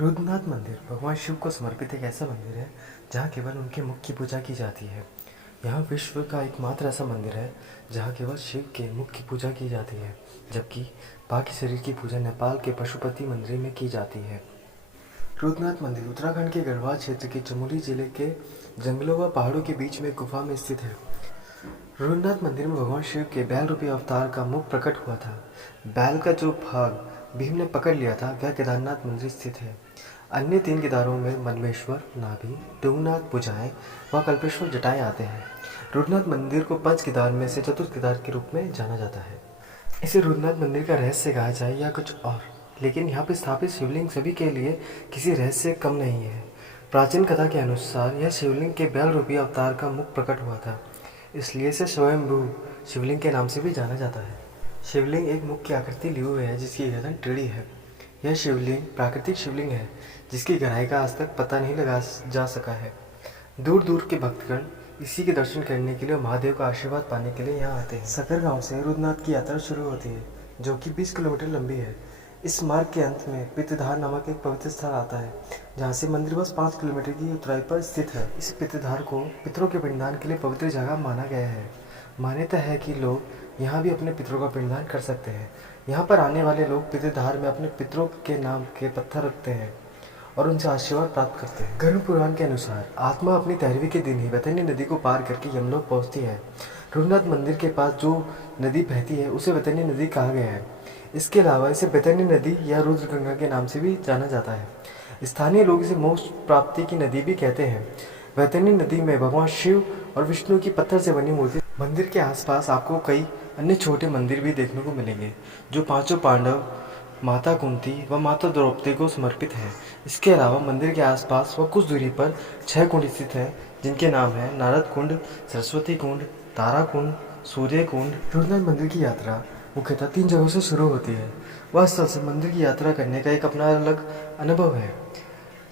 रुद्रनाथ मंदिर भगवान शिव को समर्पित एक ऐसा मंदिर है जहाँ केवल उनके मुख की पूजा की जाती है। यहाँ विश्व का एकमात्र ऐसा मंदिर है जहाँ केवल शिव के मुख की पूजा की जाती है, जबकि बाकी शरीर की पूजा नेपाल के पशुपति मंदिर में की जाती है। रुद्रनाथ मंदिर उत्तराखंड के गढ़वाल क्षेत्र के चमोली जिले के जंगलों व पहाड़ों के बीच में गुफा में स्थित है। रुद्रनाथ मंदिर में भगवान शिव के बैल रूपी अवतार का मुख प्रकट हुआ था। बैल का जो भाग भीम ने पकड़ लिया था वह केदारनाथ मंदिर स्थित है। अन्य 3 केदारों में मलमेश्वर, नाभि, तुंगनाथ भुजाएं व कल्पेश्वर जटाएं आते हैं। रुद्रनाथ मंदिर को 5 केदार में से चतुर्थ केदार के रूप में जाना जाता है। इसे रुद्रनाथ मंदिर का रहस्य कहा जाए या कुछ और, लेकिन यहाँ पर स्थापित शिवलिंग सभी के लिए किसी रहस्य से कम नहीं है। प्राचीन कथा के अनुसार यह शिवलिंग के बैल रूपी अवतार का मुख प्रकट हुआ था, इसलिए इसे स्वयंभू शिवलिंग के नाम से भी जाना जाता है। शिवलिंग एक मुख की आकृति लिए हुए है जिसकी गर्दन टेढ़ी है। यह शिवलिंग प्राकृतिक शिवलिंग है जिसकी गहराई का आज तक पता नहीं लगा जा सका है। दूर दूर के भक्तगण इसी के दर्शन करने के लिए महादेव का आशीर्वाद पाने के लिए यहाँ आते हैं। सकर गांव से रुद्रनाथ की यात्रा शुरू होती है जो कि 20 किलोमीटर लंबी है। इस मार्ग के अंत में पितृधार नामक एक पवित्र स्थल आता है जहाँ से मंदिर बस 5 किलोमीटर की ऊंचाई पर स्थित है। इस पितृधार को पितरों के पिंडदान के लिए पवित्र जगह माना गया है। मान्यता है कि लोग यहाँ भी अपने पितरों का पिंडदान कर सकते हैं। यहाँ पर आने वाले लोग पितृधार में अपने पितरों के नाम के पत्थर रखते हैं और उनसे आशीर्वाद प्राप्त करते हैं। गर्म पुराण के अनुसार आत्मा अपनी 13वीं के दिन ही वैतरणी नदी को पार करके यमलोक पहुँचती है। रुद्रनाथ मंदिर के पास जो नदी बहती है उसे वैतरणी नदी कहा गया है। इसके अलावा इसे वैतरणी नदी या रुद्रगंगा के नाम से भी जाना जाता है। स्थानीय लोग इसे मोक्ष प्राप्ति की नदी भी कहते हैं। वैतरणी नदी में भगवान शिव और विष्णु की पत्थर से बनी मूर्ति। मंदिर के आसपास आपको कई अन्य छोटे मंदिर भी देखने को मिलेंगे जो 5 पांडव, माता कुंती व माता द्रौपदी को समर्पित हैं। इसके अलावा मंदिर के आसपास व कुछ दूरी पर 6 कुंड स्थित हैं जिनके नाम हैं नारद कुंड, सरस्वती कुंड, तारा कुंड, सूर्य कुंड। रुद्रनाथ मंदिर की यात्रा मुख्यतः 3 जगहों से शुरू होती है। वह स्थल से मंदिर की यात्रा करने का एक अपना अलग अनुभव है।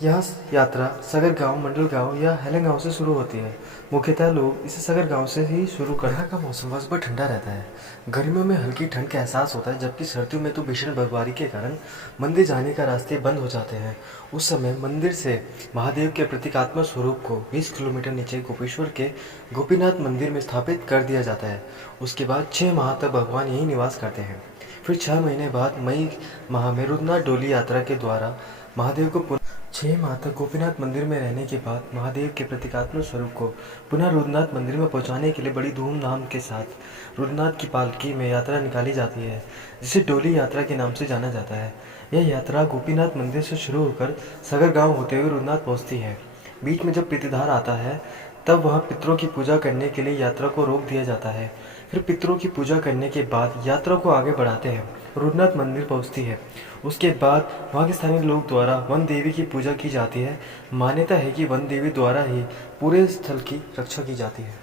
यह यात्रा सगर गांव, मंडल गांव या हेलें गांव से शुरू होती है। मुख्यतः लोग इसे सगर गांव से ही शुरू करते हैं। यहाँ का मौसम बस बहुत ठंडा रहता है। गर्मियों में हल्की ठंड का एहसास होता है, जबकि सर्दियों में तो भीषण बर्फबारी के कारण मंदिर जाने का रास्ते बंद हो जाते हैं। उस समय मंदिर से महादेव के प्रतीकात्मक स्वरूप को 20 किलोमीटर नीचे गोपेश्वर के गोपीनाथ मंदिर में स्थापित कर दिया जाता है। उसके बाद 6 माह तक भगवान यहीं निवास करते हैं। फिर 6 महीने बाद मई माह में रुद्रनाथ डोली यात्रा के द्वारा महादेव को 6 माह तक गोपीनाथ मंदिर में रहने के बाद महादेव के प्रतीकात्मक स्वरूप को पुनः रुद्रनाथ मंदिर में पहुंचाने के लिए बड़ी धूमधाम के साथ रुद्रनाथ की पालकी में यात्रा निकाली जाती है, जिसे डोली यात्रा के नाम से जाना जाता है। यह यात्रा गोपीनाथ मंदिर से शुरू होकर सगर गांव होते हुए रुद्रनाथ पहुंचती है। बीच में जब पितृधार आता है तब वहाँ पितरों की पूजा करने के लिए यात्रा को रोक दिया जाता है। फिर पितरों की पूजा करने के बाद यात्रा को आगे बढ़ाते हैं। रुद्रनाथ मंदिर पहुंचती है। उसके बाद वहाँ के स्थानीय लोग द्वारा वन देवी की पूजा की जाती है। मान्यता है कि वन देवी द्वारा ही पूरे स्थल की रक्षा की जाती है।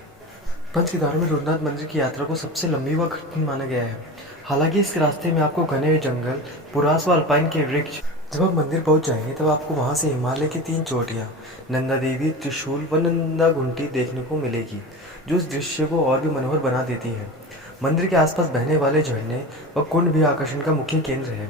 5 केदारों में रुद्रनाथ मंदिर की यात्रा को सबसे लंबी व कठिन माना गया है। हालांकि इस रास्ते में आपको घने जंगल, पुरास व अल्पाइन के वृक्ष। जब आप मंदिर पहुंच जाएंगे तब आपको वहां से हिमालय की 3 चोटियां, नंदा देवी, त्रिशूल व नंदा घुंटी देखने को मिलेगी, जो इस दृश्य को और भी मनोहर बना देती है। मंदिर के आसपास बहने वाले झरने व कुंड भी आकर्षण का मुख्य केंद्र है।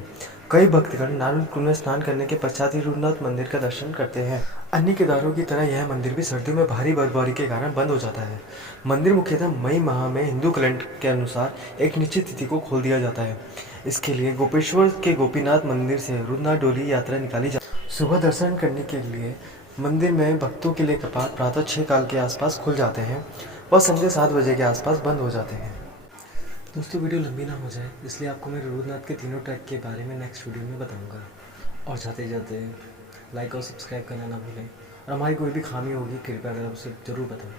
कई भक्तगण नारद कुंड में स्नान करने के पश्चात ही रुद्रनाथ मंदिर का दर्शन करते हैं। अन्य केदारों की तरह यह मंदिर भी सर्दियों में भारी बर्फबारी के कारण बंद हो जाता है। मंदिर मुख्यतः मई माह में हिंदू कैलेंडर के अनुसार एक निश्चित तिथि को खोल दिया जाता है। इसके लिए गोपेश्वर के गोपीनाथ मंदिर से रुद्रनाथ डोली यात्रा निकाली जाती है। सुबह दर्शन करने के लिए मंदिर में भक्तों के लिए कपाट प्रातः 6 काल के आसपास खुल जाते हैं और संध्या 7 बजे के आसपास बंद हो जाते हैं। दोस्तों, वीडियो लंबी ना हो जाए इसलिए आपको मेरे रुद्रनाथ के तीनों ट्रैक के बारे में नेक्स्ट वीडियो में बताऊंगा। और जाते जाते लाइक और सब्सक्राइब करना ना भूलें, और हमारी कोई भी खामी होगी कृपया अगर उसे ज़रूर बताएं।